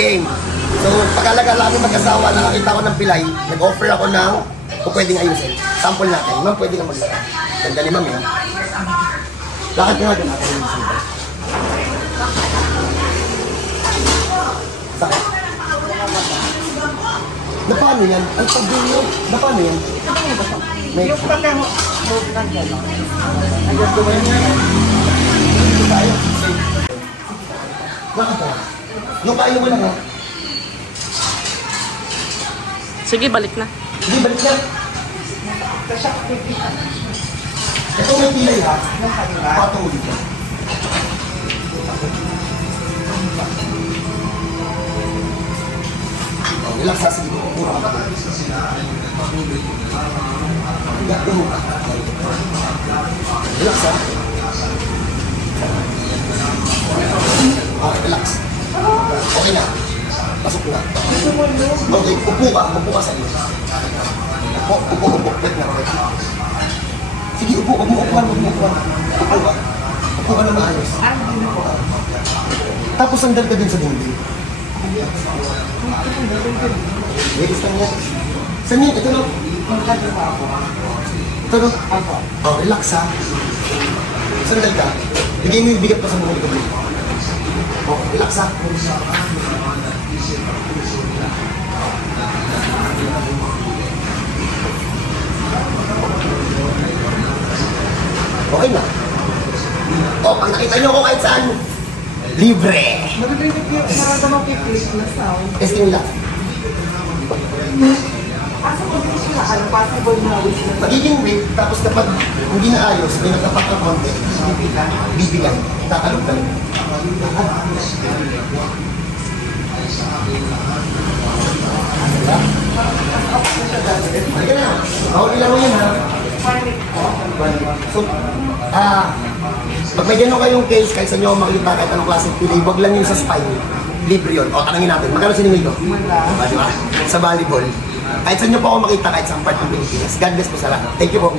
Game. So, pagkalaga namin mag-asawa, nakakita ko ng pilay, nag-offer ako ng kung pwedeng ayusin. Sample natin. Ma'am, pwede ka maglakad. Ganda ni ma'am yun. Lakad ka nga doon natin ayusin. Sakit. Na paano yan? Ang pag-dulo. Na paano yan? May Yung pagka-move ng gano'n. Ayun, gawin niya. tayo. Bakit ba? Yung kayo mo lang ha? Sige, balik na. Hindi, balik na. Ka. Ito may pilay ha. Patong dito. Oh, relax ha. Sige, ka. Higa, tumo ka. Relax ha. Oh, relax. Upo ka. Upo ka sa iyo. Upo, upo, upo. Wait na, wait. Sige, upo. Upo, upo. Upo ka. Upo ka. Upo ka na maayos. Tapos sandal ka din sa dingding. Wait, lang yan. Saan yun? Ito ako. Ito? Ako. Oh, relax ha. Sandal ka. Bigay mo yung bigat pa sa likod mo. Oh, relax ha. Okay na. Oh, pag nakita niyo ako kahit saan, libre. Narinig yung marada makiklik na sound. Testing lang. Asa ko din sila, ano, possible na wish na Magiging weak, tapos kapag hindi naayos, may nagtapak ng konti, bibigyan. bibigyan, tatalog ka lang. Halika na. Bawal lang mo yan ha. So, ah, pag may gano'n kayong case, kahit sa inyo ako makita kahit anong klaseng pilay, wag lang yung sa spine. Libre yun. O, tanangin natin. Magkano siningil ko? Ah, di ba? Sa volleyball. Kahit sa inyo po ako makita, kahit sa part ng Pilipinas. God bless po sa lahat. Thank you po.